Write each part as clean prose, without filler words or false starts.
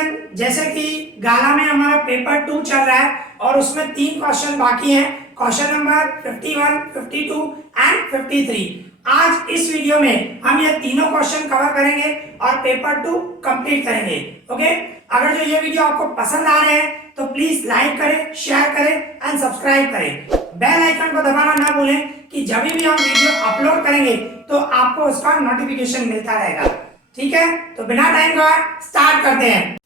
Student, जैसे कि गाला में हमारा पेपर 2 चल रहा है और उसमें 3 क्वेश्चन बाकी हैं, क्वेश्चन नंबर 51, 52 एंड 53। आज इस वीडियो में हम ये तीनों क्वेश्चन कवर करेंगे और पेपर 2 कंप्लीट करेंगे। ओके, अगर जो ये वीडियो आपको पसंद आ रहे हैं तो प्लीज लाइक करें, शेयर करें एंड सब्सक्राइब करें। बेल आइकन को दबाना ना भूलें कि जब भी हम वीडियो अपलोड करेंगे तो आपको उसका नोटिफिकेशन मिलता रहेगा। ठीक है, तो बिना टाइम गवाए स्टार्ट करते हैं।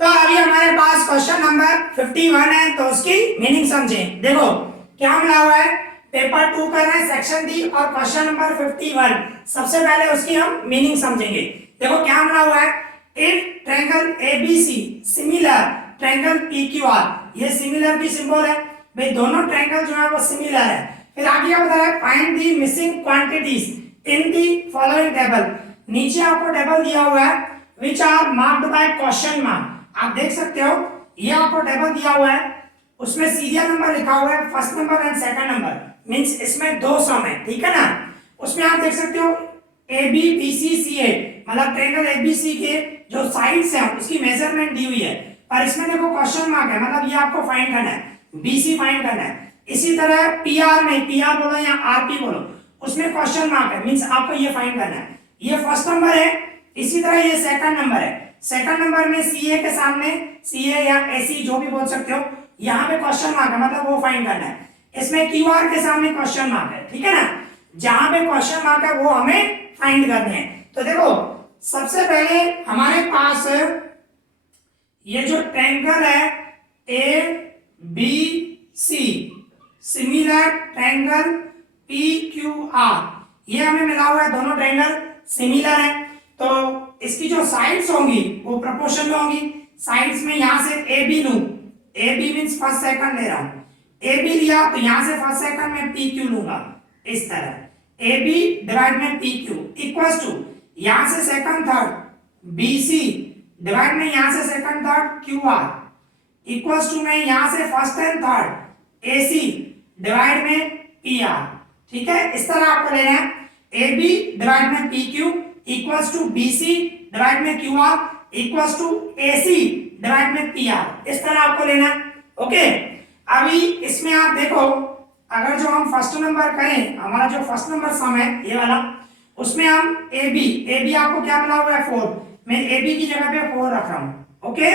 तो अभी हमारे पास क्वेश्चन नंबर 51 है, तो उसकी मीनिंग समझें। देखो क्या मिला हुआ है, पेपर 2 कर रहे हैं सेक्शन डी और क्वेश्चन नंबर 51। सबसे पहले उसकी हम मीनिंग समझेंगे। देखो क्या मिला हुआ है, if triangle ABC similar triangle PQR, ये सिमिलर की सिंबल है भाई, दोनों ट्रायंगल जो है वो सिमिलर है। फिर आगे क्या बता रहा है, find the missing quantities in the following table. नीचे आपको टेबल दिया हुआ है which are marked by question mark. आप देख सकते हो ये आपको टेबल दिया हुआ है, उसमें सीरियल नंबर लिखा हुआ है, first number and second number, means इसमें 2 सम है। ठीक है ना, उसमें आप देख सकते हो ए बी बी सी सी ए, मतलब ट्रायंगल एबीसी के जो साइड्स हैं उसकी मेजरमेंट दी हुई है, पर इसमें देखो क्वेश्चन मार्क है, मतलब ये आपको फाइंड करना है, बीसी फाइंड करना है। इसी तरह पीआर में, पीआर बोलो या आरपी बोलो, उसमें क्वेश्चन मार्क है, मींस आपको ये फाइंड करना है। ये फर्स्ट नंबर है, इसी तरह ये सेकंड नंबर है। सेकंड नंबर में सीए के सामने, सीए या एसी जो भी बोल सकते हो, यहाँ पे क्वेश्चन मार्क है, मतलब वो फाइंड करना है। इसमें क्यूआर के सामने क्वेश्चन मार्क है। ठीक है ना, जहां पे क्वेश्चन मार्क है वो हमें फाइंड करने हैं। तो देखो सबसे पहले हमारे पास ये जो ट्रायंगल है A B C, similar triangle P Q R, ये हमें मिला हुआ है, दोनों ट्रायंगल सिमिलर है। तो इसकी जो साइड्स होंगी वो प्रोपोर्शन में होंगी। साइड्स में यहां से ए बी लूं, A B means first second ले रहा हूं, ए बी लिया तो यहां से फर्स्ट सेकंड में पी क्यू लूंगा, इस तरह ए बी डिवाइड में पी क्यू इक्वल्स टू यहां से second third B C divide में यहां से second third Q R equals to में यहां से first and third A C divide में पी आर। ठीक है, इस तरह आपको लेना है, ए बी डिवाइड में P Q equals to B C divide में Q R equals to A C divide में पी आर, इस तरह आपको लेना है। ओके, अभी इसमें आप देखो, अगर जो हम फर्स्ट नंबर करें, हमारा जो फर्स्ट नंबर सम है ये वाला, उसमें हम ए बी आपको क्या मिला हुआ है 4, मैं ए बी की जगह पे 4 रख रहा हूं। ओके,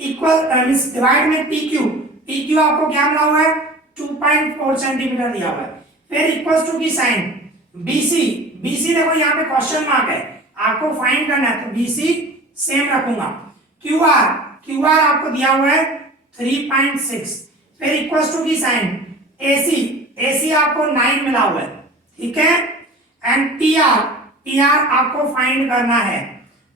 इक्वल मींस डिवाइड में पी क्यू आपको क्या मिला हुआ है 2.4 सेंटीमीटर दिया हुआ है। फिर इक्वल्स टू की साइन बीसी देखो यहाँ पे क्वेश्चन मार्क है, आपको फाइंड करना है, तो बीसी सेम रखूंगा। क्यूआर आपको दिया हुआ है 3.6, फिर इक्वल्स टू की साइन एसी आपको 9 मिला हुआ है। ठीक है, एंड पीआर आपको फाइंड करना है।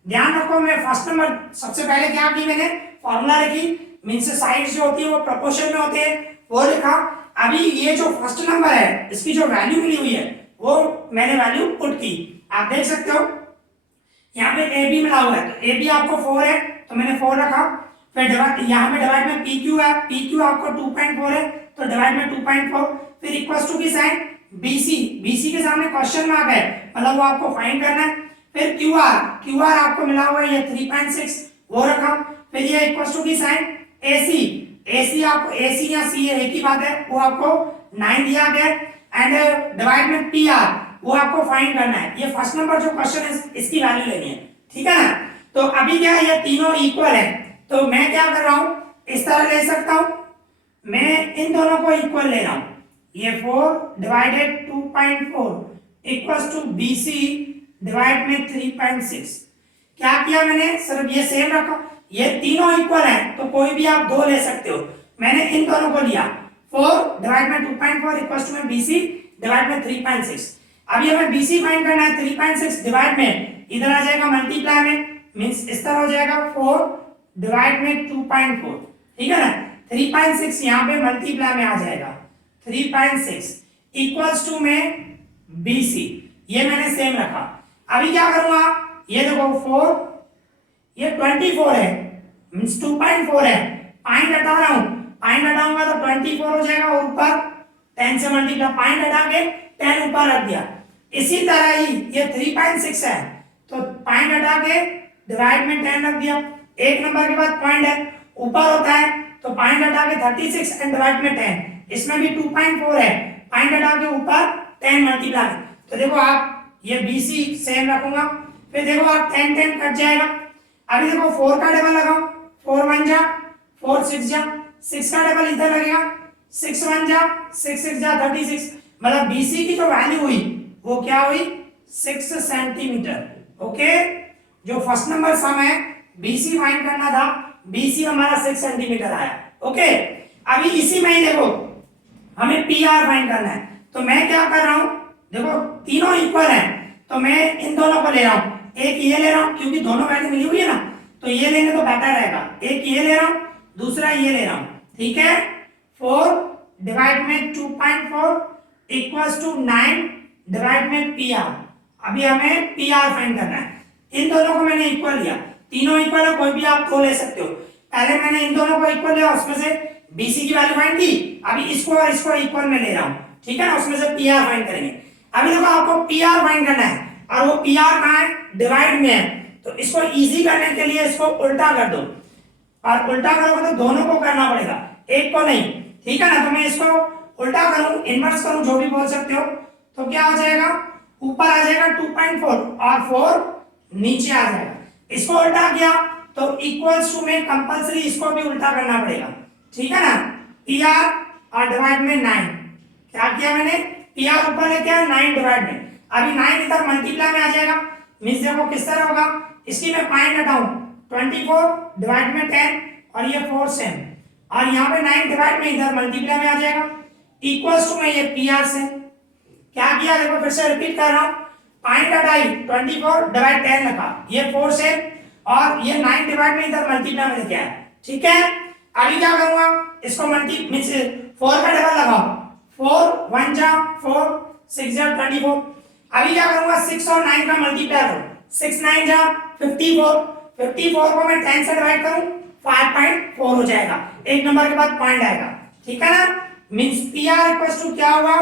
ध्यान रखो, मैं फर्स्ट नंबर सबसे पहले क्या की, मैंने फॉर्मूला लिखी, मींस साइड्स जो होती है वो प्रोपोर्शन में होते हैं, वो लिखा। अभी ये जो फर्स्ट नंबर है इसकी जो वैल्यू मिली हुई है वो मैंने वैल्यू पुट की। आप देख सकते हो यहाँ पे ए बी मिला हुआ है, तो ए बी आपको 4 है तो मैंने 4 रखा। फिर यहाँ पे डिवाइड में पी क्यू है, पी क्यू आपको 2.4 है तो डिवाइड में 2.4, फिर इक्वल्स टू की साइन बीसी के सामने क्वेश्चन मार्क है, मतलब वो आपको फाइंड करना है। फिर क्यूआर आपको मिला हुआ है ये 3.6, वो रखा। फिर ये इक्वल्स टू की साइन एसी आपको एसी या सी एक ही बात है, वो आपको 9 दिया गया, एंड डिवाइड में पीआर वो आपको फाइंड करना है। ये फर्स्ट नंबर जो क्वेश्चन है इसकी वैल्यू लेनी है। ठीक है ना, तो अभी क्या है, ये तीनों इक्वल है, तो मैं क्या कर रहा हूं, इस तरह ले सकता हूं, मैं इन दोनों को इक्वल ले रहा हूं, ये 4 divided 2.4 equals to BC divide में 3.6। क्या किया मैंने, सिर्फ ये सेम रखा, ये तीनों इक्वल है तो कोई भी आप 2 ले सकते हो, मैंने इन दोनों को लिया, 4 डिवाइड में 2.4 इक्वल्स टू में बीसी डिवाइड में 3.6। अभी हमें बीसी फाइंड करना है, 3.6 डिवाइड में इधर आ जाएगा मल्टीप्लाई में, मींस इस तरह हो जाएगा 4 डिवाइड में 2.4। ठीक है ना, 3.6 यहाँ पे मल्टीप्लाई में आ जाएगा, 3.6 इक्वल्स टू में बीसी, ये मैंने सेम रखा। अभी क्या करूंगा, ये देखो 4 ये 24 है, मींस 2.4 है, पॉइंट हटा रहा हूं, पॉइंट हटाऊंगा तो 24 हो जाएगा और ऊपर 10 से मल्टीप्लाई, पॉइंट हटा के 10 ऊपर रख दिया, इसी तरह ही ये 3.6 है, तो पॉइंट हटा के डिवाइड में 10 रख दिया, एक नंबर के बाद पॉइंट है, ऊपर होता है तो पॉइंट हटा के 36 एंड डिवाइड में 10, इसमें भी 2.4 है, पॉइंट हटा के ऊपर 10 मल्टीप्लाई, तो देखो आप ये BC सेम रखूंगा, फिर देखो आप 10 10 कट जाएगा, अभी देखो 4 का डबल लगाओ, 4 1 जा 4 6 जा, 6 का डबल इधर लगेगा, 6 1 जा 6 6 जा 36, मतलब BC की जो वैल्यू हुई वो क्या हुई 6 सेंटीमीटर। ओके, जो फर्स्ट नंबर सम है BC फाइंड करना था, BC हमारा 6 सेंटीमीटर आया। ओके, अभी इसी में ही देखो हमें PR फाइंड करना है, तो मैं क्या कर रहा हूं, देखो तीनों इक्वल हैं तो मैं इन दोनों को ले रहा हूं, एक ये ले रहा हूं क्योंकि दोनों वैल्यू मिली हुई है ना, तो ये लेंगे तो बेटर रहेगा, एक ये ले रहा हूं दूसरा ये ले रहा हूं, ठीक है। 4 डिवाइड में 2.4 इक्वल्स टू 9 डिवाइड में PR, अभी हमें PR फाइंड करना है, इन दोनों को मैंने इक्वल लिया, तीनों इक्वल है, कोई भी आप दो ले सकते हो, पहले मैंने इन दोनों को इक्वल लिया, उसमें से BC की वैल्यू फाइंड की, अभी इसको और इसको इक्वल में ले रहा हूं, ठीक है ना, उसमें से PR फाइंड करेंगे। अभी देखो आपको PR फाइंड करना है और वो PR कहां है, डिवाइड में है, तो इसको इजी करने के लिए इसको उल्टा कर दो, और उल्टा करोगे तो दोनों को करना पड़ेगा, एक को नहीं, ठीक है ना, तो मैं इसको उल्टा करूं इनवर्स करूं जो भी बोल सकते हो, तो क्या हो जाएगा, ऊपर आ जाएगा 2.4 और 4 नीचे आ जाएगा, इसको उल्टा किया तो इक्वल्स टू में कंपलसरी इसको भी उल्टा करना पड़ेगा, ठीक है ना, PR और डिवाइड में 9, क्या किया मैंने, PR ऊपर लेके आया 9 डिवाइड में, अभी 9 इधर मल्टीप्लाई में आ जाएगा, मींस देखो किस तरह होगा, इसकी मैं पॉइंट हटाऊं 24 डिवाइड में 10 और ये 4 सेम, और यहाँ पे 9 डिवाइड में इधर मल्टीप्लाई में आ जाएगा, इक्वल्स टू में ये PR से क्या किया, देखो फिर से रिपीट कर रहा हूं, पॉइंट हटाई 24 डिवाइड 10 रखा, ये 4 सेम और ये 9 डिवाइड में इधर मल्टीप्लाई में लेके आया, ठीक है। अभी क्या करूंगा, इसको मल्टी मींस 4 का डबल लगाओ, 4 1 जा 4 6 जा 24, अभी क्या करूंगा 6 और 9 का मल्टीप्लाई करो, 6 9 जा 54 को मैं 10 से डिवाइड करूं 5.4 हो जाएगा, एक नंबर के बाद पॉइंट आएगा, ठीक है ना, मींस PR इक्वल्स टू क्या हुआ,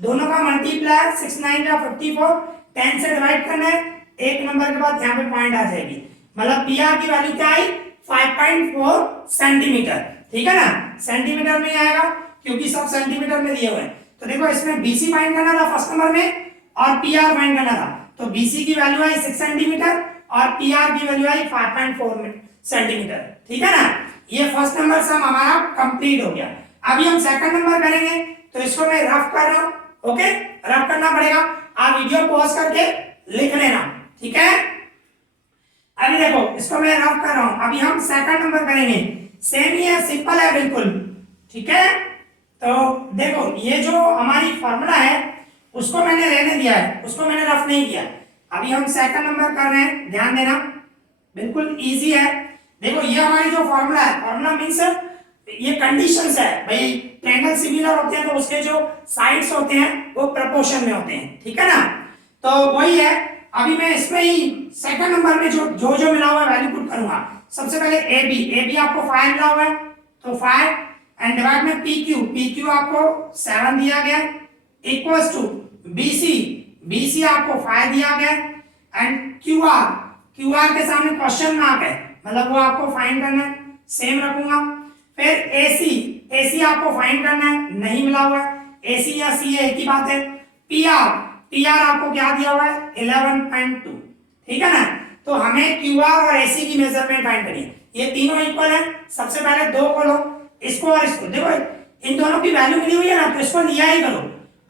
दोनों का मल्टीप्लाई 6 9 जा 54, 10 से डिवाइड करना है, एक नंबर के बाद यहाँ पे पॉइंट आ जाएगी, मतलब PR की वैल्यू क्या आई 5.4 सेंटीमीटर, ठीक है ना, सेंटीमीटर में आएगा क्योंकि सब सेंटीमीटर में दिए हुए हैं, तो देखो इसमें BC फाइंड करना था फर्स्ट नंबर में और PR फाइंड करना था, तो BC की वैल्यू आई 6 सेंटीमीटर और PR की वैल्यू आई 5.4 सेंटीमीटर, ठीक है ना, ये फर्स्ट नंबर सम हमारा कंप्लीट हो गया। अभी हम सेकंड नंबर करेंगे, तो इसको मैं रफ कर रहा हूं, ओके, रफ करना पड़ेगा, आप वीडियो पॉज करके लिख लेना, ठीक है। अभी देखो इसको मैं रफ कर रहा हूं, अभी हम सेकंड नंबर करेंगे, सेम ही है, सिंपल है बिल्कुल, ठीक है। तो देखो ये जो हमारी फॉर्मूला है उसको मैंने रहने दिया है, उसको मैंने रफ नहीं किया, अभी हम सेकंड नंबर कर रहे हैं, ध्यान देना बिल्कुल इजी है। देखो ये हमारी जो फॉर्मूला है, फॉर्मूला मींस ये कंडीशंस है भाई, ट्रायंगल सिमिलर होते हैं तो उसके जो साइड्स होते हैं वो प्रोपोर्शन में होते हैं, ठीक है ना, तो वही है। अभी मैं इसमें ही सेकंड नंबर में जो मिला हुआ है वैल्यू पुट करूंगा, सबसे पहले AB आपको 5 मिला हुआ है, तो 5 एंड डिवाइड में PQ आपको 7 दिया गया इक्वल्स टू BC आपको 5 दिया गया एंड QR के सामने क्वेश्चन मार्क है, मतलब वो आपको फाइंड करना है, सेम रखूंगा। फिर AC आपको फाइंड करना है, नहीं मिला हुआ है, AC या CA एक ही बात है। PR आपको क्या दिया हुआ है 11.2, ठीक है ना, तो हमें QR और AC की मेजरमेंट फाइंड करनी है, ये तीनों इक्वल है, सबसे पहले दो को लो, इसको और इसको, देखो इन दोनों की वैल्यू मिली हुई है ना, तो इसको लिया ही करो,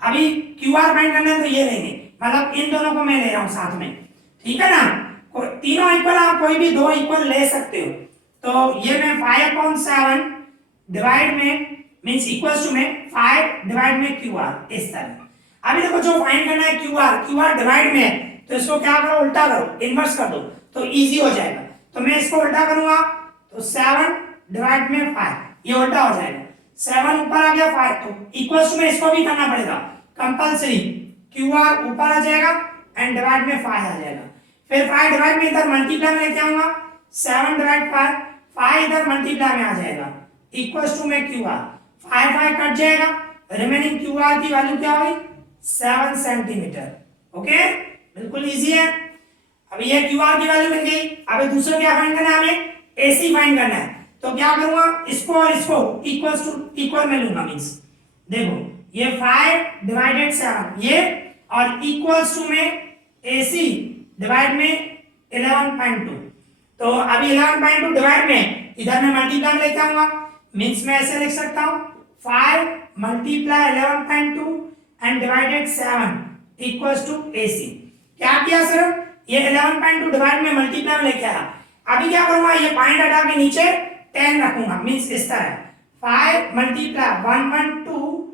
अभी QR फाइंड करना है तो ये लेंगे, मतलब इन दोनों को मैं ले रहा हूं साथ में, ठीक है ना, तीनों इक्वल, आप कोई भी दो इक्वल ले सकते हो, तो ये मैं 5/7 डिवाइड में मींस इक्वल्स टू में 5 डिवाइड में QR, इस तरह। अभी देखो जो फाइंड करना है QR डिवाइड में है, तो इसको क्या करो, उल्टा करो, इनवर्स कर दो, तो इजी हो जाएगा, तो मैं इसको उल्टा करूंगा, तो 7 डिवाइड में 5, ये उल्टा हो जाएगा, 7 ऊपर आ गया 5, तो इक्वल्स टू में इसको भी करना पड़ेगा कंपलसरी, QR ऊपर आ जाएगा एंड डिवाइड में 5 आ जाएगा, फिर 5 डिवाइड में इधर मल्टीप्लाई में लेके आऊंगा, 7 डिवाइड 5 इधर मल्टीप्लाई में आ जाएगा इक्वल्स टू में QR, 5 कट जाएगा, रिमेनिंग QR की वैल्यू क्या हुई 7 सेंटीमीटर, ओके, बिल्कुल इजी है। अब ये क्यू आर की वैल्यू मिल गई। अब दूसरा क्या फाइंड करना है हमें, एसी फाइंड करना है। तो क्या करूंगा, इसको और इसको इक्वल में लूंगा। मींस देखो ये 5 डिवाइडेड 7 ये, और इक्वल्स टू में एसी डिवाइड में 11.2। तो अभी 11.2 डिवाइड में इधर मैं मल्टीप्लाई लेके आऊंगा। मींस मैं ऐसे लिख सकता हूं 5 multiply 11.2 and divided 7 equals to AC. क्या किया सर, ये 11.2 डिवाइड में मल्टीप्लाई में लेके आया। अभी क्या करूंगा, ये पॉइंट हटा के नीचे 10 रखूंगा। मींस इस तरह 5 मल्टीप्लाई 112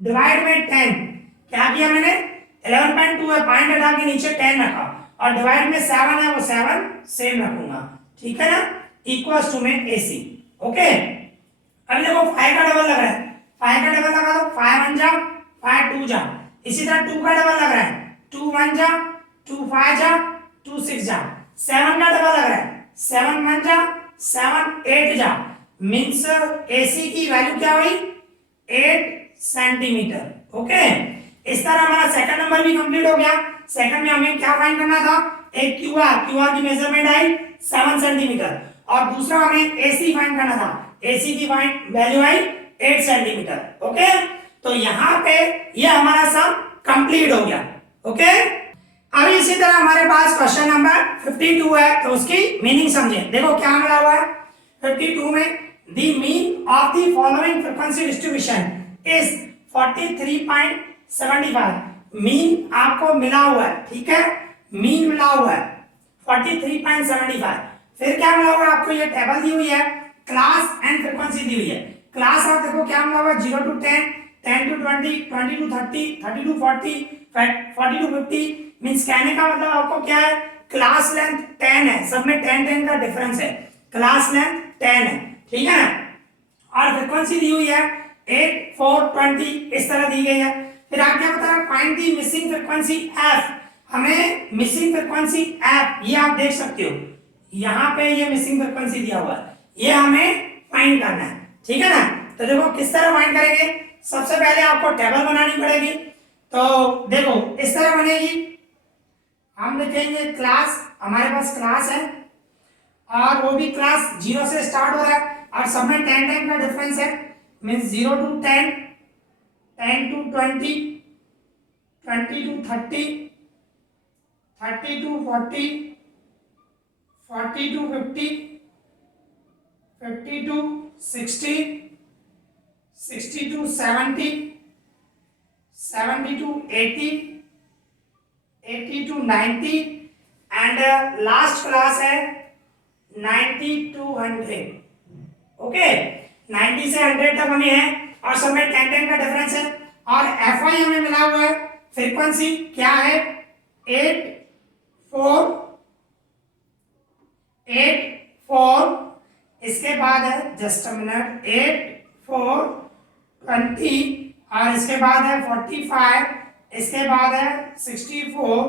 डिवाइड में 10। क्या किया मैंने, 11.2 है, पॉइंट हटा के नीचे 10 रखा, और डिवाइड में 7 है, वो 7 सेम रखूंगा। ठीक है ना, इक्वल्स टू में एसी। ओके, अब देखो 5 का डबल लग रहा है, 5 का डबल लगा दो, 5 1 जा 5 2 जा। इसी तरह 2 का डबल लग रहा है, 2 1 जा 2 5 जा 2 6 जा। 7 का डबल लग रहा है, 7 1 जा 7 8 जा। मींस एसी की वैल्यू क्या हुई, 8 सेंटीमीटर। ओके, इस तरह हमारा सेकंड नंबर भी कंप्लीट हो गया। सेकंड में हमें क्या फाइंड करना था, एक क्यूआर की मेजरमेंट आई 7 सेंटीमीटर, और दूसरा हमें एसी फाइंड करना था, एसी की फाइंड वैल्यू आई 8 सेंटीमीटर। ओके, तो यहाँ पे ये हमारा सब कंप्लीट हो गया। ओके, अभी इसी तरह हमारे पास क्वेश्चन नंबर 52 है, तो उसकी मीनिंग समझे। देखो क्या मिला हुआ है 52 में, the mean of the following frequency distribution is 43.75। Mean आपको मिला हुआ है, ठीक है, मीन मिला हुआ है 43.75। फिर क्या मिला हुआ है आपको, ये टेबल दी हुई है, क्लास एंड फ्रीक्वेंसी दी हुई है। क्लास और देखो क्या मिला हुआ है, 0 to 10, 10 to 20, 20 to 30, 30 to 40, 40 to 50। Means कहने का मतलब आपको क्या है, क्लास लेंथ 10 है, सब में 10 का डिफरेंस है, क्लास लेंथ 10 है। ठीक है ना, और फ्रीक्वेंसी दी हुई है 8 4 20, इस तरह दी गई है। फिर आप क्या बता रहे, find the missing frequency F. हमें मिसिंग फ्रीक्वेंसी एफ, ये आप देख सकते हो, यहाँ पे ये मिसिंग फ्रीक्वेंसी दिया हुआ है, ये हमें फाइंड करना है। ठीक है ना, तो देखो किस तरह फाइंड करेंगे। सबसे पहले आपको टेबल बनानी पड़ेगी। तो देखो इस तरह बनेगी, हम लिखेंगे क्लास, हमारे पास क्लास है, और वो भी क्लास 0 से स्टार्ट हो रहा है, और सब में 10 का डिफरेंस है। Means 0 to 10, 10 to 20, 20 to 30, 30 to 40, 40 to 50, 50 to 60, 60 to 70, 70 to 80, 80 to 90, and last class है 90 to 100। ओके, 90 से 100 तक हमें है, और सब में 10 का डिफरेंस है। और एफ आई हमें मिला हुआ है, फ्रीक्वेंसी क्या है 8 4, 8 4, इसके बाद है जस्ट अ मिनट 8 4 20, और इसके बाद है 45, इसके बाद है 64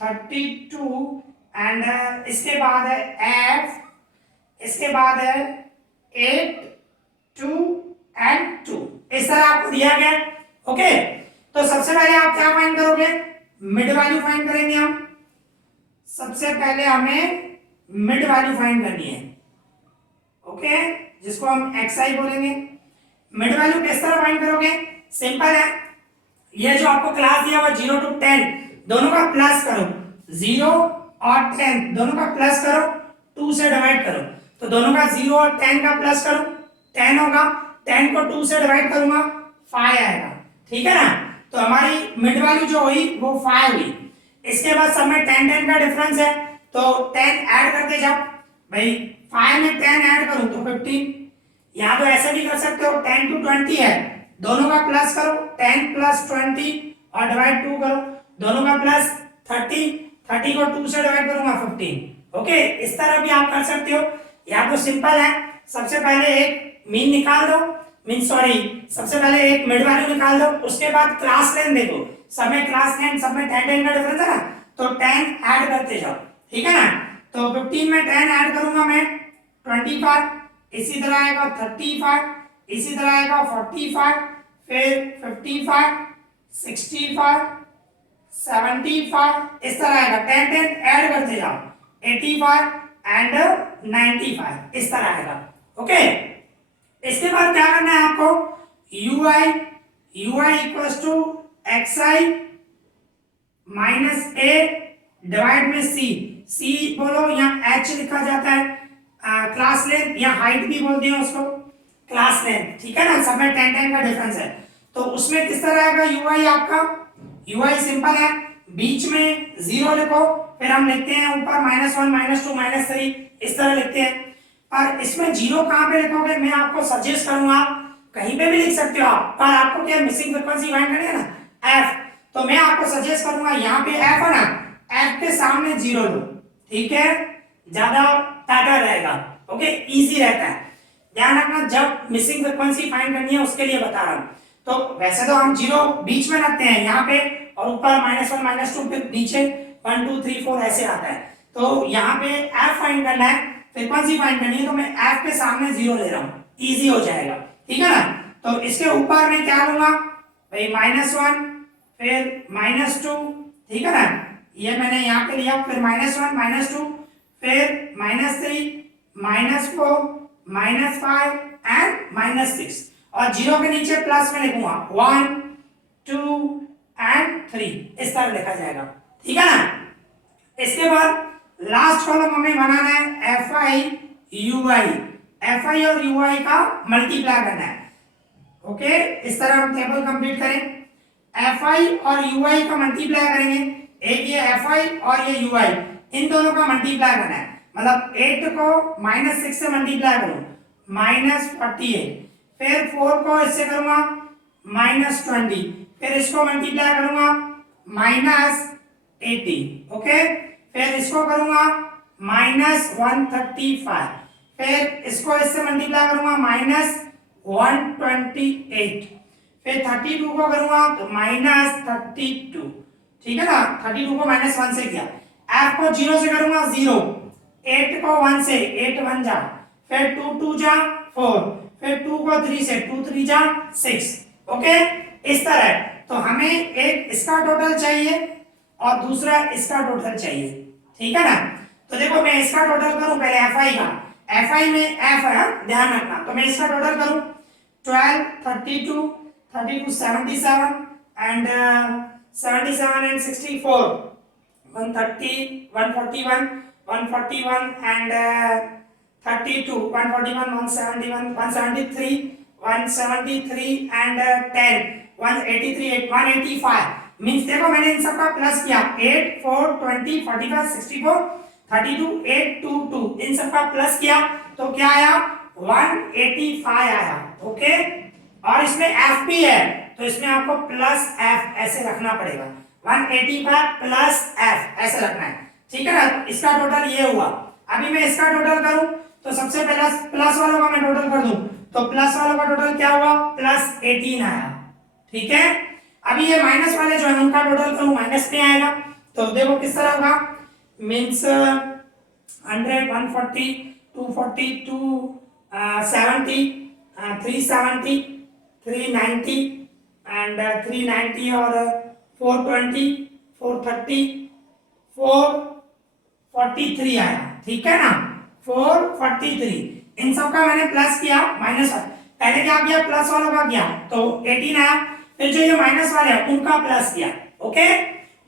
32, एंड इसके बाद है एफ, इसके बाद है 8 2 एंड 2। इस तरह आपको दिया गया। ओके, तो सबसे पहले आप क्या फाइंड करोगे, मिड वैल्यू फाइंड करेंगे हम। सबसे पहले हमें मिड वैल्यू फाइंड करनी है। ओके, जिसको हम xi बोलेंगे। मिड वैल्यू किस तरह फाइंड करोगे, सिंपल है, ये जो आपको क्लास दिया हुआ 0 to 10 दोनों का प्लस करो, 0 और 10 दोनों का प्लस करो, 2 से डिवाइड करो, तो दोनों का 0 और 10 का प्लस करो, 10 होगा, 10 को 2 से डिवाइड करूंगा 5 आएगा। ठीक है ना, तो हमारी मिड वैल्यू जो हुई वो 5 हुई। इसके बाद सब में 10 का डिफरेंस है, तो 10 ऐड करते जाओ भाई, 5 में 10 ऐड करूं तो 15। यहाँ तो ऐसा भी कर सकते हो, 10 to 20 है, दोनों का प्लस करो, 10 plus 20 और डिवाइड 2 करो, दोनों का प्लस 30, 30 को 2 से डिवाइड करूंगा 15। ओके, इस तरह भी आप कर सकते हो। या तो सिंपल है, सबसे पहले एक मीन निकाल दो, सबसे पहले एक मिड वैल्यू निकाल दो, उसके बाद क्लास लेंथ देखो, सब में क्लास लेंथ, सब में 10 का डिफरेंस है ना, तो 10 ऐड करते जाओ। ठीक है ना, तो 15 में 10 ऐड करूंगा मैं 25, इसी तरह आएगा 35, इसी तरह आएगा 45, फिर 55, 65, 75 इस तरह आएगा, 10 10 ऐड करते जाओ, 85 एंड 95 इस तरह आएगा। ओके, इसके बाद क्या करना है आपको, ui equals to xi minus A divide में सी बोलो, यहाँ h लिखा जाता है क्लास लेंथ या हाइट भी बोलते हैं उसको, क्लास लेंथ, ठीक है ना, सब में 10 10 का डिफरेंस है। तो उसमें किस तरह आएगा ui आपका, ui सिंपल है, बीच में 0 लिखो, फिर हम लिखते हैं ऊपर -1 -2 -3 इस तरह लिखते हैं। पर इसमें 0 कहाँ पे लिखोगे, मैं आपको सजेस्ट करूंगा कहीं पे भी लिख सकते हो आप, पर आपको क्या मिसिंग फ्रीक्वेंसी फाइंड करनी है ना f, तो मैं आपको सजेस्ट करूंगा यहाँ पे f है ना, f के सामने 0 लो, ठीक है, ज्यादा बेटर रहेगा। ओके, इजी रहता है, ध्यान रखना जब मिसिंग फ्रीक्वेंसी फाइंड करनी है उसके लिए बता रहा हूँ। तो वैसे तो हम 0 बीच में रखते हैं यहाँ पे, और ऊपर -1 -2 फिर नीचे 1 2 3 4 ऐसे आता है। तो यहाँ पे f फाइंड करना है, फ्रीक्वेंसी फाइंड करनी है, तो मैं f के सामने 0 ले रहा हूँ, इजी हो जाएगा, ठीक है ना। तो इसके ऊपर मैं क्या लूंगा भाई, -1 फिर -2, ठीक है ना, ये मैंने यहाँ पे लिया, फिर -1 -2 फिर -3 -4 -5 एंड -6, और 0 के नीचे प्लस में लिखूंगा 1 2 एंड 3 इस तरह लिखा जाएगा, ठीक है ना। इसके बाद लास्ट कॉलम हमें बनाना है fi और ui का मल्टीप्लाई करना है। ओके, इस तरह हम टेबल कंप्लीट करें, fi और ui का मल्टीप्लाई करेंगे, एक ये fi और ये ui, इन दोनों का मल्टीप्लाई करना है, मतलब 8 को -6 से मल्टीप्लाई करूं -48, फिर 4 को इससे करूंगा -20, फिर इसको मल्टीप्लाई करूंगा -80, ओके, फिर इसको करूंगा -135, फिर इसको इससे मल्टीप्लाई करूंगा -128, फिर 32 को करूंगा तो -32, ठीक है ना, 32 को -1 से किया, f को 0 से करूंगा 0, 8 को 1 से 8 1 जा, फिर 2 2 जा 4, फिर 2 को 3 से 2 3 जा 6, ओके, इस तरह। तो हमें एक इसका टोटल चाहिए और दूसरा इसका टोटल चाहिए, ठीक है ना। तो देखो मैं इसका टोटल करूं पहले fi का, fi में f है, ध्यान रखना, तो मैं इसका टोटल करूं 12 32 32 77 and 77 and 64 130 141 141 and 32 141 171 173 173 and 10 183 185, means देखो मैंने इन सब का प्लस किया, 8 4 20 45 64 32 8 2 2 इन सब का प्लस किया तो क्या आया 185 आया, ओके। और इसमें f भी है तो इसमें आपको प्लस f ऐसे रखना पड़ेगा, 185 प्लस f ऐसे रखना है, ठीक है ना। इसका टोटल ये हुआ, अभी मैं इसका टोटल करूं तो सबसे पहले प्लस वालों का मैं टोटल कर दूं, तो प्लस वालों का टोटल क्या हुआ +18 आया, ठीक है। अभी ये माइनस वाले जो है उनका टोटल करूं माइनस में आएगा, तो देखो किस तरह होगा, मींस 100 140 240 270 370 390 एंड 390 और 420 430 443 आया, ठीक है ना, 443। इन सब का मैंने प्लस किया, माइनस पहले क्या किया प्लस वालों का किया तो 18 आया, फिर जो ये माइनस वाले हैं उनका प्लस किया, ओके।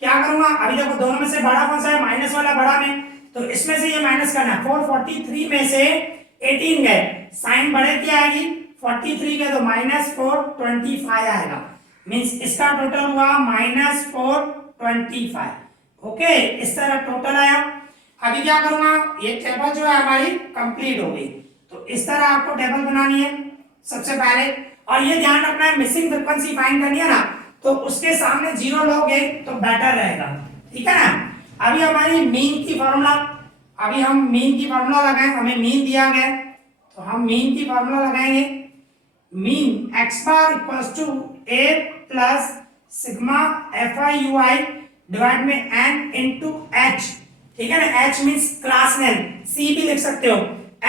क्या करूंगा अभी देखो दोनों में से बड़ा कौन सा है, माइनस वाला बड़ा में, तो इसमें से ये माइनस करना है, 443 में से 18 गए, साइन बड़े की आएगी 43 के तो -425 आएगा, मींस इसका टोटल हुआ -425, ओके। इस तरह टोटल आया। अभी क्या करूंगा, ये टेबल जो है हमारी कंप्लीट हो गई, तो इस तरह आपको टेबल बनानी है सबसे पहले, और ये ध्यान रखना है मिसिंग फ्रीक्वेंसी फाइंड करनी है ना, तो उसके सामने 0 लोगे तो बेटर रहेगा, ठीक है ना। अभी हमारी मीन की फार्मूला, अभी हम मीन की फार्मूला लगाएं, हमें मीन दिया गया तो हम मीन की फार्मूला लगाएंगे, mean x bar equals to a plus sigma fi ui divide में n इनटू h, ठीक है ना। h means class length, c भी लिख सकते हो,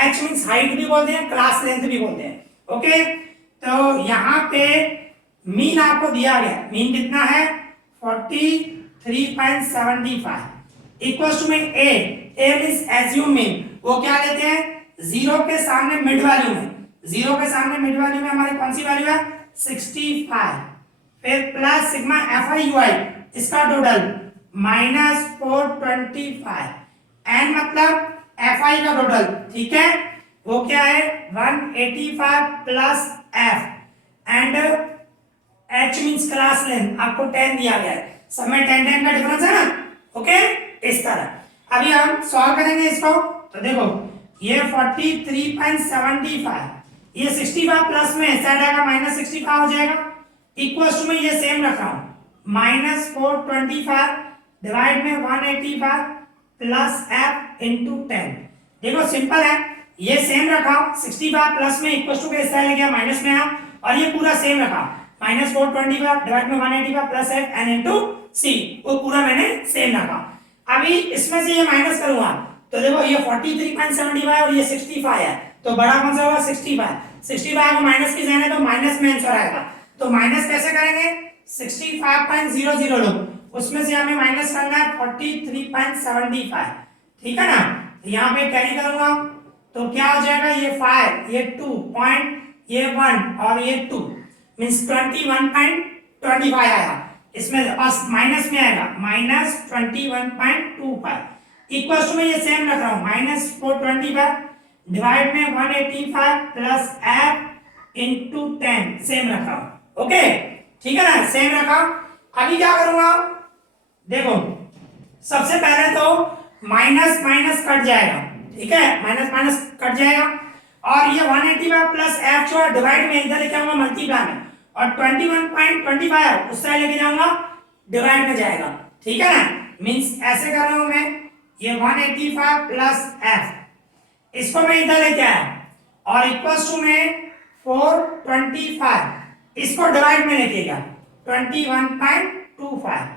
h मींस हाइट भी बोलते हैं, क्लास लेंथ भी बोलते हैं, ओके। तो यहाँ पे मीन आपको दिया गया, मीन कितना है 40 3.75 इक्वल्स टू में ए मींस एज्यूम मीन, वो क्या लेते हैं जीरो के सामने मिड वैल्यू में, जीरो के सामने मिड वैल्यू में हमारी कौन सी वैल्यू है 65, फिर plus sigma F I U I इसका टोटल -425 एन मतलब एफ आई का टोटल, ठीक है वो क्या है 185 plus F and H means class length आपको 10 दिया गया है, सब में 10 का डिफरेंस है ना, ओके इस तरह। अभी हम सॉल्व करेंगे इसको, तो देखो ये 43.75 ये 65 प्लस में साइड आएगा -65 हो जाएगा, इक्वल्स टू में ये सेम रख रहा हूं -425 डिवाइड में 185 प्लस एफ इंटू 10। देखो सिंपल है, ये सेम रखा 65 प्लस में इक्वल्स टू के इस साइड ले गया माइनस में आप, और ये पूरा सेम रखा -425 डिवाइड में 185 प्लस एफ एन इंटू सी, वो पूरा मैंने सेम रखा। अभी इसमें से ये माइनस करूंगा तो देखो ये 43.75 और ये 65 है, तो बड़ा कौन सा होगा 65 को माइनस की जाने तो माइनस में आंसर आएगा, तो माइनस कैसे करेंगे 65.00 लो, उसमें से हमें माइनस करना है 43.75, ठीक है ना, यहाँ पे कैरी करूंगा तो क्या हो जाएगा ये 5 ये 2 पॉइंट ये 1 और ये 2 मींस 21.25 आया, इसमें माइनस में आएगा -21.25 इक्वल्स टू में ये सेम रख रहा हूं -425 डिवाइड में 185 प्लस एफ इंटू 10 सेम रखा हूं, ओके ठीक है ना सेम रखा। अभी क्या करूंगा देखो सबसे पहले तो माइनस माइनस कट जाएगा, ठीक है माइनस माइनस कट जाएगा, और ये 185 प्लस एफ जो है डिवाइड में इधर लेके आऊंगा मल्टीप्लाई में, और 21.25 उस साइड लेके जाऊंगा डिवाइड में जाएगा, ठीक है ना, मींस ऐसे कर रहा हूं मैं ये 185 प्लस एफ इसको मैं इधर लेके आया और इक्वल्स टू में 425 इसको डिवाइड में लेके गया 21.25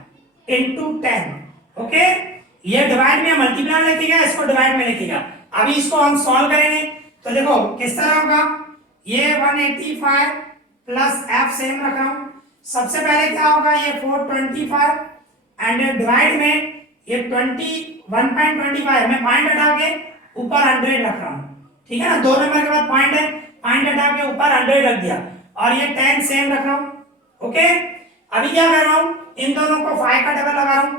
इंटू 10, ओके ये डिवाइड में मल्टीप्लाई लेके गया, इसको डिवाइड में लेके गया। अभी इसको हम सॉल्व करेंगे तो देखो किस तरह होगा, ये 185 प्लस एफ सेम रख रहा हूं, सबसे पहले क्या होगा ये 425 एंड डिवाइड में ये 21.25 मैं पॉइंट हटा के ऊपर 100 रख रहा हूं, ठीक है ना, दो नंबर के बाद पॉइंट है, पॉइंट हटा के ऊपर 100 रख दिया और ये 10 सेम रख रहा हूं, ओके। अभी क्या कर रहा हूं इन दोनों को 5 का डबल लगा रहा हूं,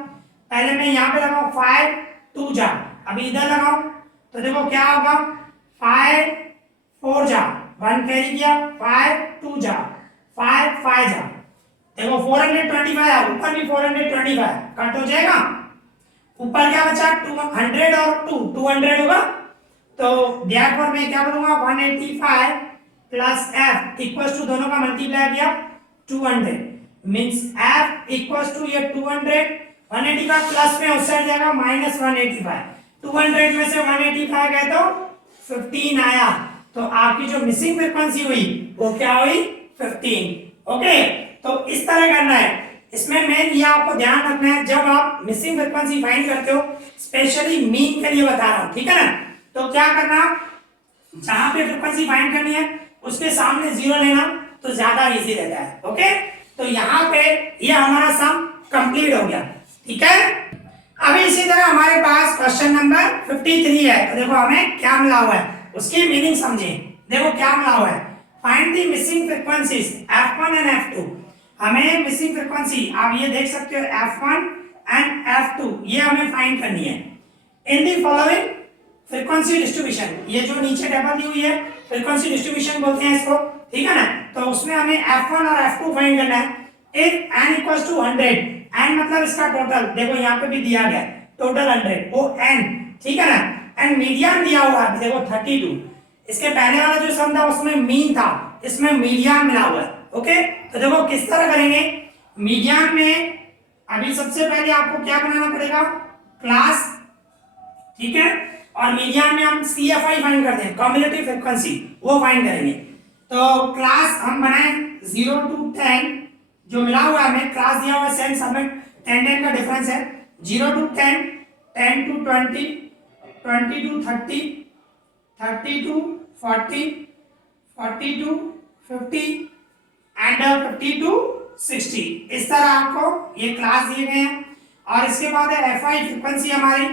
पहले मैं यहाँ पे लगाऊं 5 2 जा, अभी इधर लगाऊं तो देखो क्या होगा 5 4 जा 1 कैरी किया 5 2 जा 5 5 जा, देखो 425 है ऊपर भी 425 कट हो जाएगा, ऊपर क्या बचा 200 और 200 होगा, तो देयरफॉर मैं क्या करूंगा 185 प्लस एफ इक्वल्स टू दोनों का मल्टीप्लाई किया 200 मींस एफ इक्वल्स टू ये 200 185 प्लस में उस साइड जाएगा -185, 200 में से 185 गए तो 15 आया, तो आपकी जो मिसिंग फ्रीक्वेंसी हुई वो क्या हुई 15, ओके। तो इस तरह करना है, इसमें मेन ये आपको ध्यान रखना है जब आप मिसिंग फ्रीक्वेंसी फाइंड करते हो, स्पेशली मीन के लिए बता रहा हूं, ठीक है ना, तो क्या करना जहां पे फ्रीक्वेंसी फाइंड करनी है उसके सामने जीरो लेना तो ज्यादा इजी रहता है, ओके। तो यहाँ पे ये हमारा सम कंप्लीट हो गया, ठीक है। अभी इसी तरह हमारे पास क्वेश्चन नंबर 53 है, तो देखो हमें क्या मिला हुआ है उसकी मीनिंग समझे, देखो क्या मिला हुआ है find the missing frequencies f1 and f2, हमें मिसिंग फ्रीक्वेंसी आप ये देख सकते हो f1 एंड f2 ये हमें फाइंड करनी है इन द फॉलोइंग फ्रीक्वेंसी डिस्ट्रीब्यूशन, ये जो नीचे टेबल दी हुई है फ्रीक्वेंसी डिस्ट्रीब्यूशन बोलते हैं इसको, ठीक है ना, तो उसमें हमें f1 और f2 फाइंड करना है। If n equals to 100, n मतलब इसका टोटल, देखो यहाँ पे भी दिया गया टोटल 100 वो n, ठीक है ना, एंड मीडियन दिया हुआ है देखो 32, इसके पहले वाला जो सम था उसमें मीन था, इसमें मीडियन मिला हुआ है, ओके। तो देखो किस तरह करेंगे मीडियन में, अभी सबसे पहले आपको क्या बनाना पड़ेगा क्लास, ठीक है, और मीडियन में हम CFI फाइंड करते हैं कम्युलेटिव फ्रीक्वेंसी, वो फाइंड करेंगे। तो क्लास हम बनाए 0 to 10 जो मिला हुआ है हमें क्लास दिया हुआ है सेम सब में 10 का डिफरेंस है, 0 to 10 10 to 20 20 to 30 30 to 40 40 to 50 and 50 to 60, इस तरह आपको ये क्लास दिए गए हैं। और इसके बाद है fi फ्रीक्वेंसी हमारी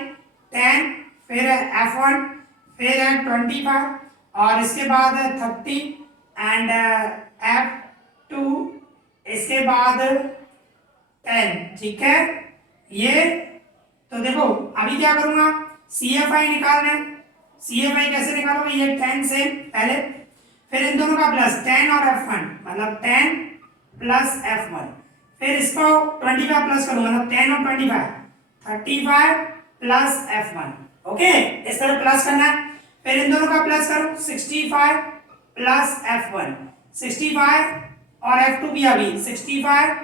10, फिर है f1, फिर है 25 और इसके बाद है 30 एंड f2, इसके बाद 10। ठीक है, ये तो देखो अभी क्या करूंगा, CFI निकालना है। CFI कैसे निकालोगे, ये 10 से पहले, फिर इन दोनों का प्लस 10 और f1 मतलब 10 प्लस f1, फिर इसको 25 प्लस करूंगा मतलब 10 और 25 35 प्लस f1। ओके, इस तरह प्लस करना है। फिर इन दोनों का प्लस करूं 65 प्लस f1, 65 और f2 भी अभी 65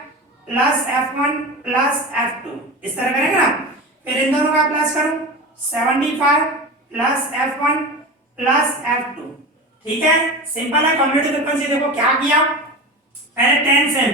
प्लस f1 प्लस f2, इस तरह करेंगे ना। फिर इन दोनों का प्लस करूं 75 प्लस f1 प्लस f2। ठीक है, सिंपल है। कम्युलेटिव फ्रीक्वेंसी देखो क्या किया, पहले 10 से,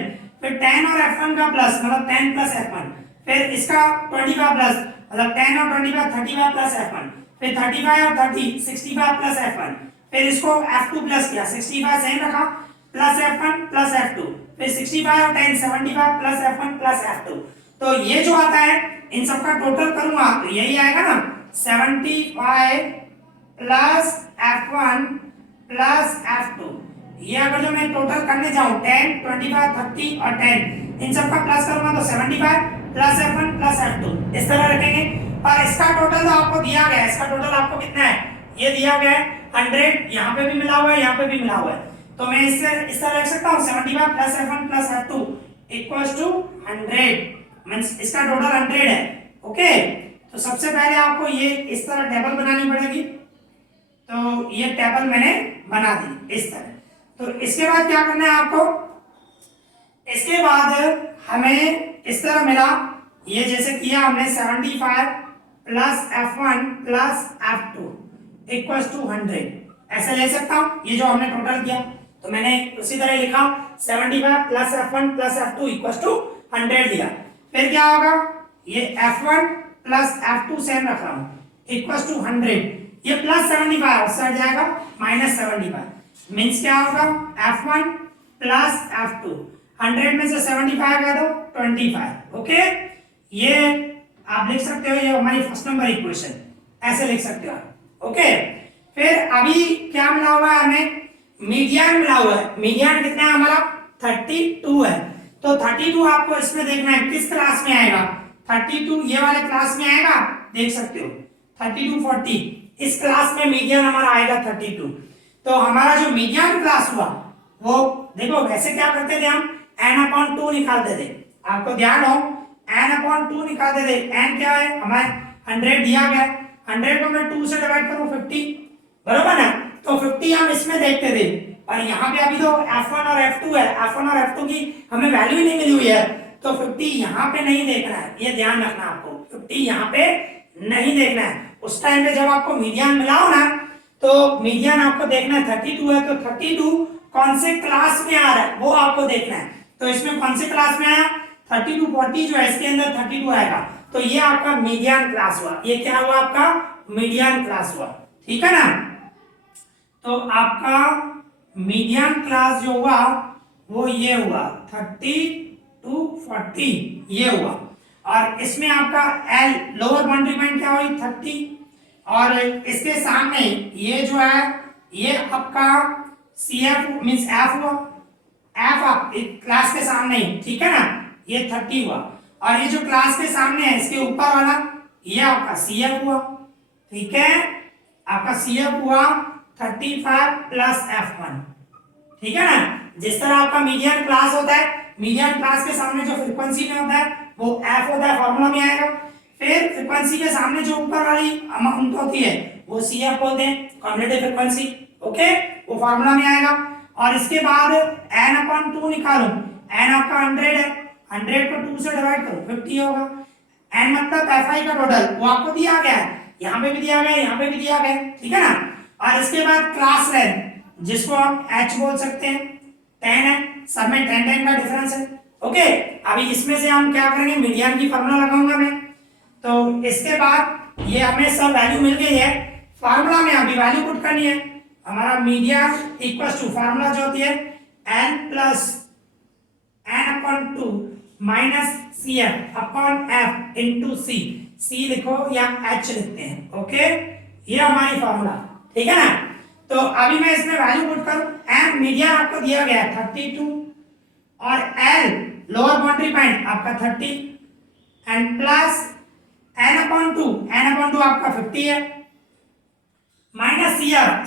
फिर 10 और f1 का प्लस मतलब 10 प्लस f1, फिर इसका 25 प्लस मतलब 10 और 25 35 प्लस f1, फिर 35 और 30 65 प्लस f1, फिर इसको f2 प्लस किया 65 सेम रखा प्लस f1 प्लस f2, फिर 65 और 10 75 प्लस f1 प्लस f2। तो ये जो आता है इन सबका टोटल करूंगा तो यही आएगा ना 75 प्लस f1 प्लस f2। ये अगर जो मैं टोटल करने जाऊं 10 25 30 और 10 इन सब का प्लस करूंगा तो 75 प्लस f1 प्लस f2 इस तरह रखेंगे। और इसका टोटल तो आपको दिया गया है, इसका टोटल आपको कितना है ये दिया गया है 100, यहाँ पे भी मिला हुआ है यहाँ पे भी मिला हुआ है, तो मैं इससे इस तरह रख सकता हूँ 75 plus f1 plus f2 equals to 100 means इसका टोटल 100 है। ओके, तो सबसे पहले आपको ये इस तरह टेबल बनानी पड़ेगी, तो ये टेबल मैंने बना दी इस तरह। तो इसके बाद क्या करना है आपको, इसके बाद हमें इस तरह मिला, ये जैसे किया हमने 75 plus f1 plus f2 equals to 100 ऐसे ले सकता हूं, ये जो हमने टोटल किया तो मैंने उसी तरह लिखा 75 plus f1 plus f2 equals to 100 दिया। फिर क्या होगा, ये f1 प्लस f2 सेम रख रहा हूं इक्वल्स टू 100, ये प्लस 75 उससे जाएगा माइनस 75 मींस क्या होगा f1 प्लस f2, 100 में से 75 का दो 25। ओके, ये आप लिख सकते हो, ये हमारी फर्स्ट नंबर इक्वेशन ऐसे लिख सकते हो आप। ओके, फिर अभी क्या मिला हुआ है हमें, मीडियन मिला हुआ है। मीडियन कितना है हमारा 32 है, तो 32 आपको इसमें देखना है किस क्लास में आएगा, 32 ये वाले क्लास में आएगा, देख सकते हो 32 40 इस क्लास में मीडियन हमारा आएगा 32। तो हमारा जो मीडियन क्लास हुआ वो देखो वैसे क्या करते थे हम n/2 निकालते थे, आपको ध्यान हो n/2 निकालते थे। n क्या है हमारे 100 दिया गया, 100 को मैं 2 से डिवाइड करूं 50 बरोबर ना, तो 50 हम इसमें देखते थे और यहाँ पे अभी तो f1 और f2 है, f1 और f2 की हमें वैल्यू ही नहीं मिली हुई है, तो 50 यहाँ पे नहीं देखना है, ये ध्यान रखना आपको 50 यहाँ पे नहीं देखना है। उस टाइम पे जब आपको मीडियन मिला हो ना तो मीडियन आपको देखना है 32 है, तो 32 कौन से क्लास में आ रहा है वो आपको देखना है। तो इसमें कौन से क्लास में आया 32 40 जो है इसके अंदर 32 आएगा, तो ये आपका मीडियन क्लास हुआ, ये क्या हुआ आपका मीडियन क्लास हुआ। ठीक है ना, तो आपका मीडियन क्लास जो हुआ वो ये हुआ 30 to 40 ये हुआ, और इसमें आपका L लोअर बाउंड्री पॉइंट क्या हुई 30, और इसके सामने ये जो है ये आपका CF मींस F हुआ, F आप क्लास के सामने ही, ठीक है ना, ये 30 हुआ, और ये जो क्लास के सामने है इसके ऊपर वाला ये आपका CF हुआ। ठीक है, आपका CF हुआ 35 प्लस f1। ठीक है ना, जिस तरह आपका मीडियन क्लास होता है, मीडियन क्लास के सामने जो फ्रीक्वेंसी में होता है वो f होता है, फॉर्मूला में आएगा। फिर फ्रीक्वेंसी के सामने जो ऊपर वाली अमाउंट होती है वो CF बोलते हैं, कम्युलेटिव फ्रीक्वेंसी। ओके, वो फॉर्मूला में आएगा। और इसके बाद n/2 निकालूं, n आपका 100 है, 100 को 2 से डिवाइड करो 50 होगा। n मतलब fi का टोटल वो आपको दिया गया है, यहाँ पे भी दिया गया है, यहाँ पे भी दिया गया है, ठीक है ना। और इसके बाद क्लास लेंथ जिसको आप h बोल सकते हैं 10 है, सब में 10 का डिफरेंस है। ओके, अभी इसमें से हम क्या करेंगे, मीडियन की फॉर्मूला लगाऊंगा मैं, तो इसके बाद ये हमें सब वैल्यू मिल गई है, फार्मूला में अभी वैल्यू पुट करनी है। हमारा मीडियन इक्वल्स टू फार्मूला जो होती है n plus n/2 minus CF upon F into C लिखो या H लिखते हैं, ओके, ये हमारी फॉर्मूला, ठीक है ना। तो अभी मैं इसमें वैल्यू पुट करूं, M मीडियन आपको दिया गया है 32 और L लोअर बाउंड्री पॉइंट आपका 30 एंड प्लस n/2 आपका 50 है, माइनस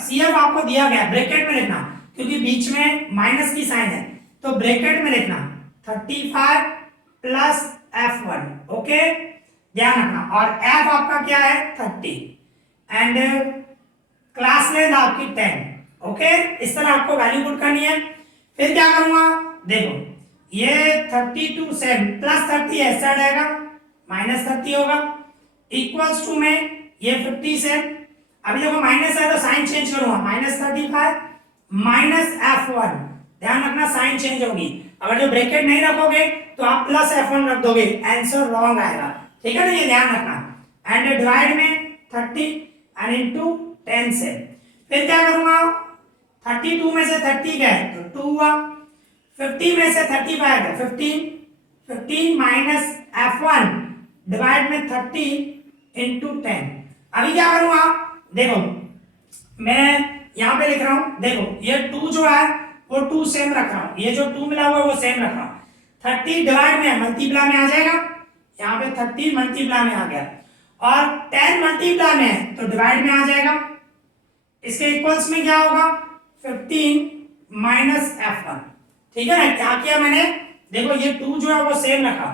CF आपको दिया गया, ब्रैकेट में लिखना क्योंकि बीच में माइनस की साइन है, तो ब्रैकेट में लिखना 35 प्लस F1, ओके, ध्यान रखना। और F आपका क्या है 30 एंड क्लास लेंथ आपकी 10, ओके, इस तरह आपको वैल्यू पुट करनी है। फिर क्या करूंगा, देखो ये 32 से प्लस 30 ऐसा आएगा, माइनस 30 होगा, इक्वल्स टू में ये 50 से, अभी देखो माइनस है तो साइन चेंज करूंगा, माइनस 35 माइनस F1, ध्यान रखना साइन चेंज होगी, अगर जो ब्रैकेट नहीं रखोगे तो आप प्लस F1 रख दोगे, आंसर रॉन्ग आएगा, ठीक है ना, ये ध्यान रखना। एंड डिवाइड में 30 एंड इनटू 10 से, फिर क्या करूंगा, 32 में से 30 गए तो 2 हुआ, 50 में से 35 गए 15 माइनस F1 डिवाइड में 30 इंटू 10। अभी क्या करूंगा, देखो मैं यहां पे लिख रहा हूं, देखो ये 2 जो है वो 2 सेम रख रहा हूं, ये जो 2 मिला हुआ है वो सेम रख रहा हूं, 30 डिवाइड में मल्टीप्लाई में आ जाएगा, यहाँ पे 30 मल्टीप्लाई में आ गया, और 10 मल्टीप्लाई में है तो डिवाइड में आ जाएगा, इसके इक्वल्स में क्या होगा 15 माइनस F1, ठीक है ना। क्या किया मैंने, देखो ये 2 जो है वो सेम रखा,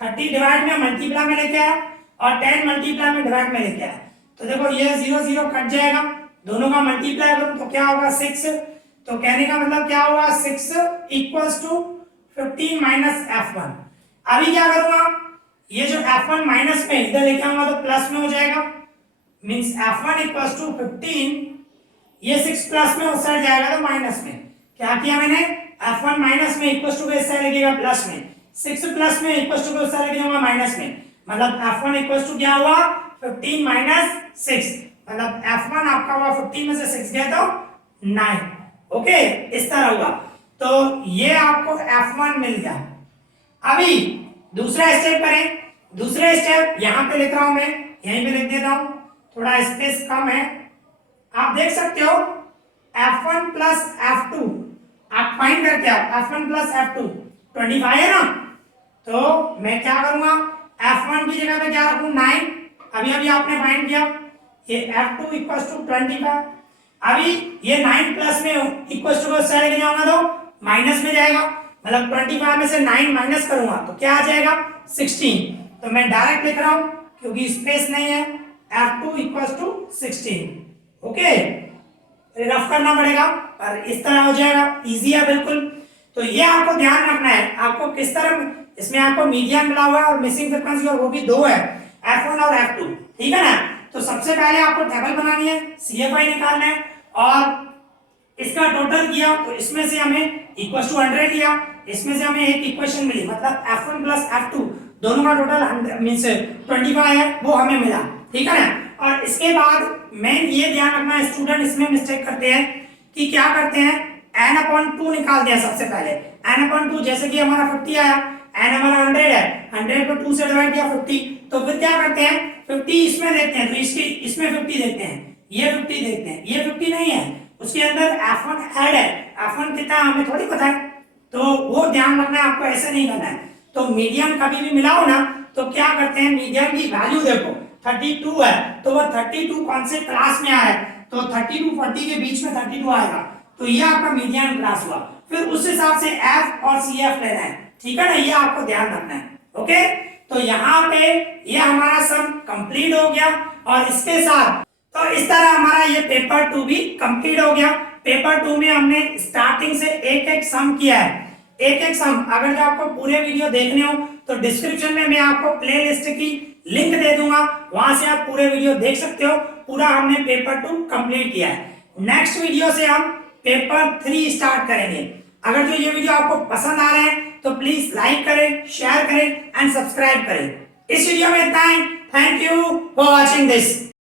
30 डिवाइड में मल्टीप्लाई में लेके आया और 10 मल्टीप्लाई में डिवाइड में लेके आया, तो देखो ये 0 0 कट जाएगा, दोनों का मल्टीप्लाई करूं तो क्या होगा 6, तो कहने का मतलब क्या हुआ 6 इक्वल्स टू 15 माइनस F1। अभी क्या करूंगा, ये जो F1 माइनस में इधर लेके आऊंगा तो प्लस में हो जाएगा, मींस F1 इक्वल्स टू 15, ये 6 प्लस में उस साइड जाएगा तो माइनस में, क्या किया मैंने F1 माइनस में इक्वल्स टू इस साइड लगेगा प्लस में, 6 प्लस में इक्वल्स टू उस साइड लगेगा माइनस में, मतलब F1 इक्वल्स टू क्या हुआ 15 माइनस 6, मतलब F1 आपका हुआ 15 में से 6 गया तो 9, ओके, इस तरह हुआ, तो ये आपको F1 मिल गया। अभी दूसरा स्टेप करें, दूसरे स्टेप यहां पे लिख रहा हूं मैं, यहीं पे लिख देता हूं, थोड़ा स्पेस कम है, आप देख सकते हो F1 प्लस F2, आप फाइंड करके आओ, F1 प्लस F2 25 है ना, तो मैं क्या करूंगा F1 की जगह पे क्या रखूं 9, अभी अभी आपने फाइंड किया, ये F2 इक्वल्स टू 25, अभी ये 9 प्लस में इक्वल्स टू को साइड लेके जाऊंगा तो माइनस में जाएगा, मतलब 25 में से 9 माइनस करूंगा तो क्या आ जाएगा 16, तो मैं डायरेक्ट लिख रहा हूं क्योंकि स्पेस नहीं है, F2 equals to 16, okay, rough करना पड़ेगा पर इस तरह हो जाएगा, इजी है बिल्कुल। तो ये आपको ध्यान रखना है, आपको किस तरह, इसमें आपको मीडियन मिला हुआ है और मिसिंग फ्रीक्वेंसी और वो भी 2 है, F1 और F2, ठीक है ना। तो सबसे पहले आपको टेबल बनानी है, CFI निकालना है, और इसका टोटल किया तो इसमें से हमें इक्वल टू 100 लिया, इसमें से हमें एक इक्वेशन मिली, मतलब F1 प्लस F2 दोनों का टोटल मींस 25 है वो हमें मिला, ठीक है ना। और इसके बाद मेन ये ध्यान रखना, स्टूडेंट इसमें मिस्टेक करते हैं कि क्या करते हैं n/2 निकाल दिया सबसे पहले, n/2 जैसे कि हमारा 50 आया, n हमारा 100 है, 100 को 2 से डिवाइड किया 50, तो फिर क्या करते हैं 50 इसमें देखते हैं तो इसमें 50 देखते हैं, ये 50 देखते हैं, ये 50 नहीं है, उसके अंदर F1 ऐड है, F1 कितना हमें थोड़ी पता है, तो वो ध्यान रखना है, आपको ऐसे नहीं करना है। तो मीडियन कभी भी मिलाओ ना तो क्या करते हैं, मीडियन की वैल्यू देखो 32 है तो वो 32 कौन से क्लास में आ रहा है, तो 32 40 के बीच में 32 आएगा, तो ये आपका मीडियन क्लास हुआ, फिर उस हिसाब से F और CF लेना है, ठीक है ना, ये आपको ध्यान रखना है, ओके। तो यहाँ पे ये हमारा सम कंप्लीट हो गया, और इसके साथ तो इस तरह हमारा ये पेपर 2 भी कंप्लीट हो गया। पेपर 2 में हमने स्टार्टिंग से एक एक सम किया है, एक एक सम, अगर जो आपको पूरे वीडियो देखने हो तो डिस्क्रिप्शन में मैं आपको प्लेलिस्ट की लिंक दे दूंगा, वहां से आप पूरे वीडियो देख सकते हो, पूरा हमने पेपर 2 कंप्लीट किया है। नेक्स्ट वीडियो से हम पेपर 3 स्टार्ट करेंगे। अगर जो ये वीडियो आपको पसंद आ रहे हैं तो प्लीज लाइक करें, शेयर करें एंड सब्सक्राइब करें। इस वीडियो में इतना ही, thank you for watching this.